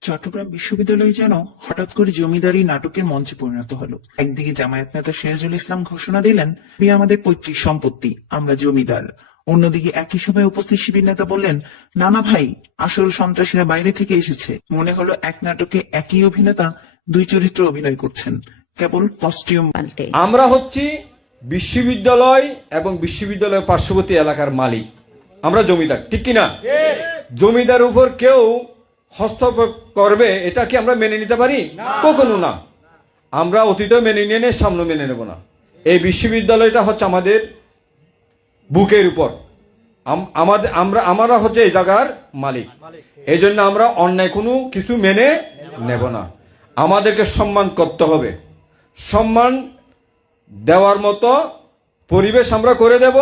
চট্টগ্রাম বিশ্ববিদ্যালয় যেন হঠাৎ করে জমিদারি নাটকের মঞ্চে পরিণত হলো। একদিকে জামায়াত নেতা সিরাজুল ইসলাম ঘোষণা দিলেন আমাদের পৈতৃক সম্পত্তি আমরা জমিদার। অন্যদিকে একই সভায় উপস্থিত শিবির নেতা বললেন নানা ভাই আসল সন্ত্রাসীরা বাইরে থেকে এসেছে। মনে হলো এক নাটকে একই অভিনেতা দুই চরিত্র অভিনয় করছেন। কেবল কস্টিউম পাল্টে। আমরা হচ্ছি বিশ্ববিদ্যালয় এবং বিশ্ববিদ্যালয়ের পার্শ্ববর্তী এলাকার মালিক। আমরা জমিদার ঠিক কিনা? জমিদার উপর কেউ হস্তক্ষেপ করবে এটা কি আমরা মেনে নিতে পারি? কখনো না। আমরা অতীতে মেনে নিয়ে নে সামনে মেনে নেব না। এই বিশ্ববিদ্যালয়টা হচ্ছে আমাদের বুকের উপর। আমাদের আমরা আমরা হচ্ছে এই জায়গার মালিক। এই জন্য আমরা অন্যায় কোনো কিছু মেনে নেব না। আমাদেরকে সম্মান করতে হবে। সম্মান দেওয়ার মতো পরিবেশ আমরা করে দেব।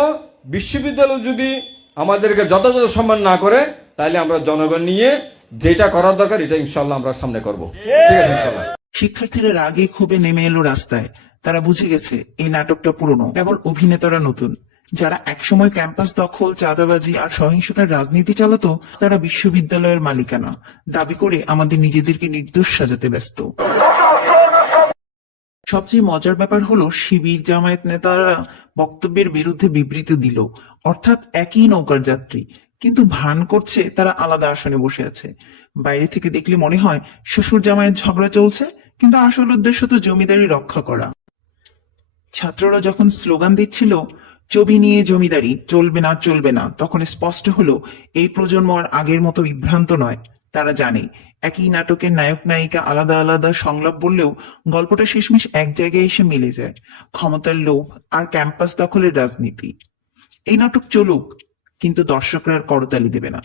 বিশ্ববিদ্যালয় যদি আমাদেরকে যথাযথ সম্মান না করে তাহলে আমরা জনগণ নিয়ে যেটা করার দরকার, এটা ইনশাল্লাহ আমরা সামনে করব। ঠিক আছে, ইনশাল্লাহ। শিক্ষার্থীরা রাগে ক্ষোভে নেমে এলো রাস্তায়। তারা বুঝে গেছে, এই নাটকটা পুরনো। কেবল অভিনেতারা নতুন। যারা একসময় ক্যাম্পাস দখল, চাঁদাবাজি আর সহিংসতার রাজনীতি চালাতো, তারা বিশ্ববিদ্যালয়ের মালিকানা। দাবি করে আমাদের নিজেদেরকে নির্দোষ সাজাতে ব্যস্ত। সবচেয়ে মজার ব্যাপার হলো, শিবির, জামায়াত নেতারা বক্তব্যের বিরুদ্ধে বিবৃতি দিল। অর্থাৎ একই নৌকার যাত্রী। কিন্তু ভান করছে তারা আলাদা আসনে বসে আছে। বাইরে থেকে দেখলে মনে হয় শ্বশুর জামায়ের ঝগড়া চলছে, কিন্তু আসল উদ্দেশ্য তো জমিদারি রক্ষা করা। ছাত্ররা যখন স্লোগান দিচ্ছিল, ছবি নিয়ে জমিদারি, চলবে না চলবে না তখন স্পষ্ট হলো, এই প্রজন্ম আর আগের মতো বিভ্রান্ত নয় তারা জানে। একই নাটকের নায়ক নায়িকা আলাদা আলাদা সংলাপ বললেও গল্পটা শেষমেশ এক জায়গায় এসে মিলে যায়। ক্ষমতার লোভ আর ক্যাম্পাস দখলের রাজনীতি। এই নাটক চলুক কিন্তু দর্শকরা আর করতালি দেবে না।